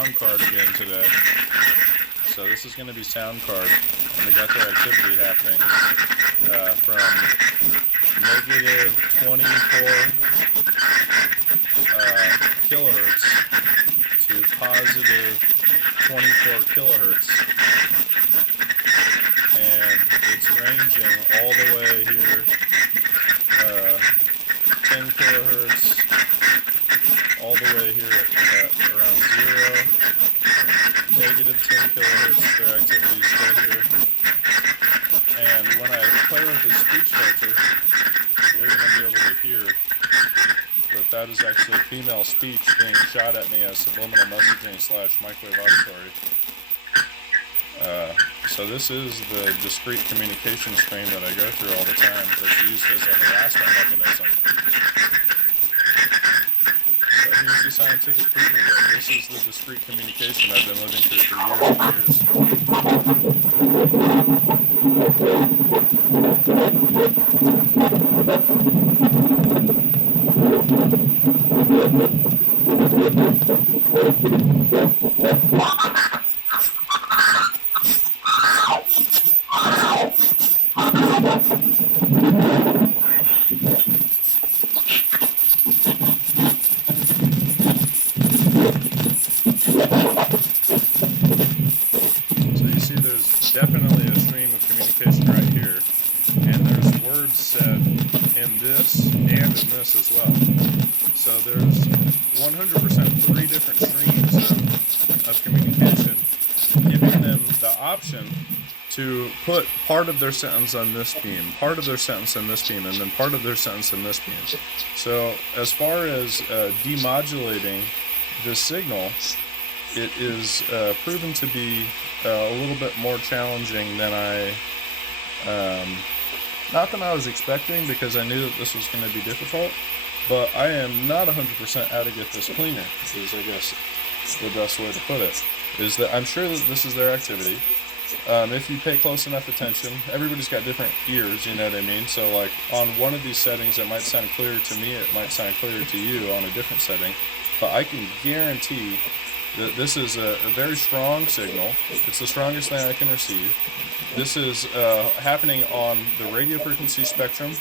soundcard again today. So this is going to be soundcard, and we got their activity happening from negative 24 kilohertz to positive 24 kilohertz, and it's ranging all the way here, 10 kilohertz, all the way here at around 0, negative 10 kilohertz, their activity is still here. And when I play with the speech filter, you're going to be able to hear that is actually female speech being shot at me as subliminal messaging / microwave auditory. So this is the discrete communication stream that I go through all the time that's used as a harassment mechanism. So here's the scientific proof of it. This is the discrete communication I've been living through for definitely a stream of communication right here, and there's words said in this and in this as well. So there's 100% 3 different streams of communication, giving them the option to put part of their sentence on this beam, part of their sentence on this beam, and then part of their sentence on this beam. So as far as demodulating this signal, it is proven to be a little bit more challenging than not than I was expecting, because I knew that this was going to be difficult, but I am not 100% how to get this cleaner, is I guess the best way to put it, is that I'm sure that this is their activity. If you pay close enough attention, everybody's got different ears, you know what I mean? So like on one of these settings it might sound clearer to me, it might sound clearer to you on a different setting, but I can guarantee this is a very strong signal. It's the strongest thing I can receive. This is happening on the radio frequency spectrum,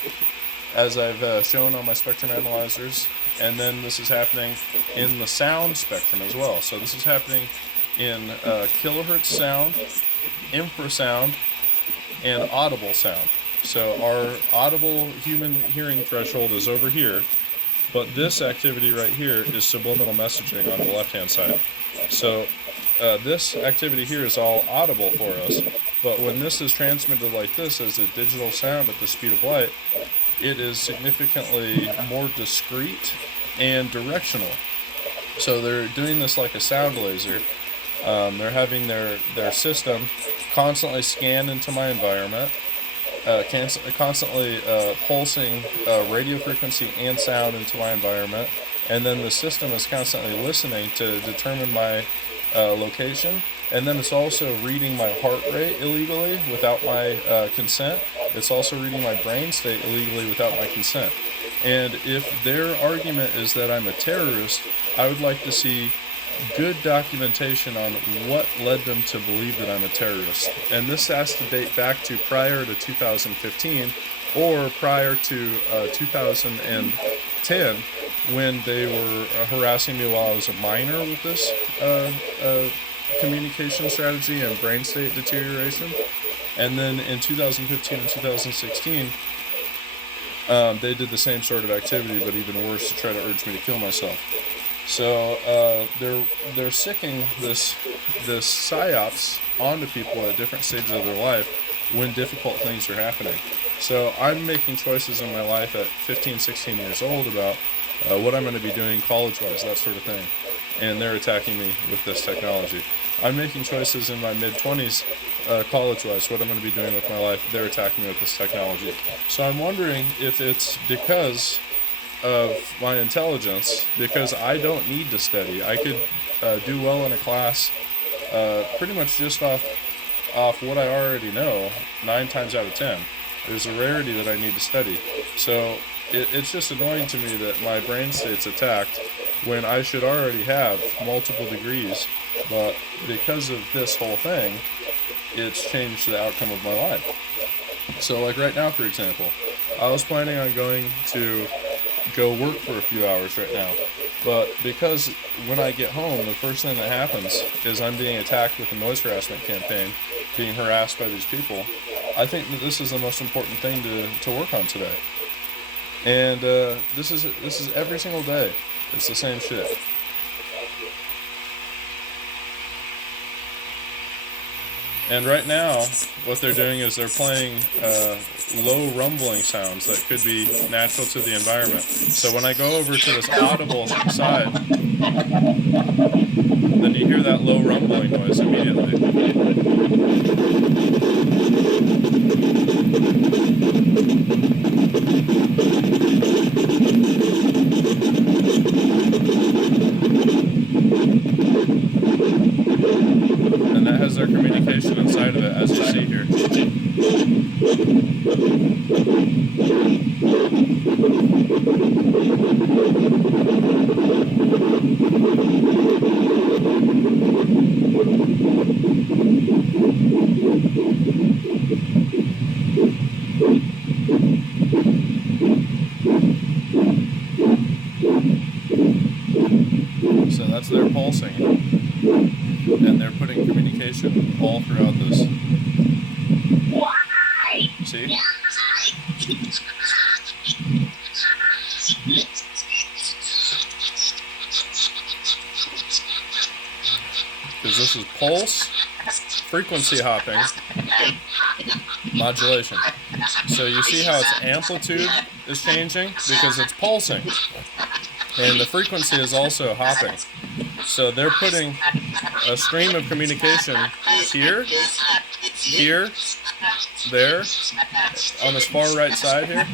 as I've shown on my spectrum analyzers, and then this is happening in the sound spectrum as well. So this is happening in kilohertz sound, infrasound, and audible sound. So our audible human hearing threshold is over here, but this activity right here is subliminal messaging on the left-hand side. So this activity here is all audible for us, but when this is transmitted like this as a digital sound at the speed of light, it is significantly more discrete and directional. So they're doing this like a sound laser. They're having their system constantly scan into my environment, constantly pulsing radio frequency and sound into my environment, and then the system is constantly listening to determine my location, and then it's also reading my heart rate illegally without my consent. It's also reading my brain state illegally without my consent. And if their argument is that I'm a terrorist, I would like to see good documentation on what led them to believe that I'm a terrorist. And this has to date back to prior to 2015 or prior to 2010, when they were harassing me while I was a minor with this communication strategy and brain state deterioration. And then in 2015 and 2016, they did the same sort of activity, but even worse, to try to urge me to kill myself. So they're sicking this psyops onto people at different stages of their life when difficult things are happening. So I'm making choices in my life at 15, 16 years old about what I'm going to be doing college-wise, that sort of thing. And they're attacking me with this technology. I'm making choices in my mid-20s, college-wise, what I'm going to be doing with my life. They're attacking me with this technology. So I'm wondering if it's because of my intelligence, because I don't need to study. I could do well in a class pretty much just off what I already know 9 times out of 10. There's a rarity that I need to study. So it's just annoying to me that my brain state's attacked when I should already have multiple degrees But because of this whole thing, it's changed the outcome of my life. So like right now, for example, I was planning on going to go work for a few hours right now. But because when I get home, the first thing that happens is I'm being attacked with a noise harassment campaign, being harassed by these people, I think that this is the most important thing to work on today. And this is every single day. It's the same shit. And right now, what they're doing is they're playing low rumbling sounds that could be natural to the environment. So when I go over to this audible side, then you hear that low rumbling noise immediately. And that has their communication inside of it, as you see here. So that's their pulsing. And they're putting communication all throughout this. See? Because this is pulse, frequency hopping, modulation. So you see how its amplitude is changing? Because it's pulsing. And the frequency is also hopping. So they're putting a stream of communication here, here, there, on this far right side here.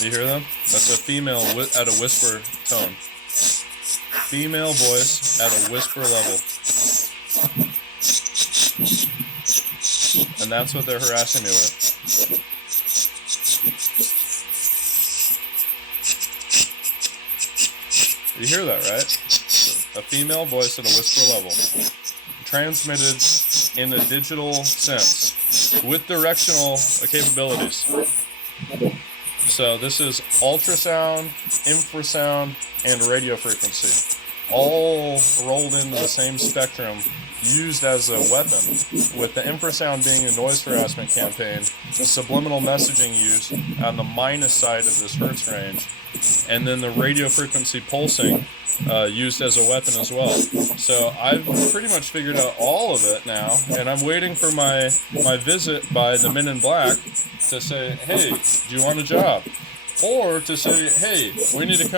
You hear them? That's a female at a whisper tone. Female voice at a whisper level. And that's what they're harassing me with. You hear that, right? A female voice at a whisper level. Transmitted in a digital sense with directional capabilities. So this is ultrasound, infrasound, and radio frequency, all rolled into the same spectrum, used as a weapon, with the infrasound being a noise harassment campaign, the subliminal messaging used on the minus side of this hertz range, and then the radio frequency pulsing used as a weapon as well. So I've pretty much figured out all of it now, and I'm waiting for my visit by the Men in Black to say, hey, do you want a job? Or to say, hey, we need to come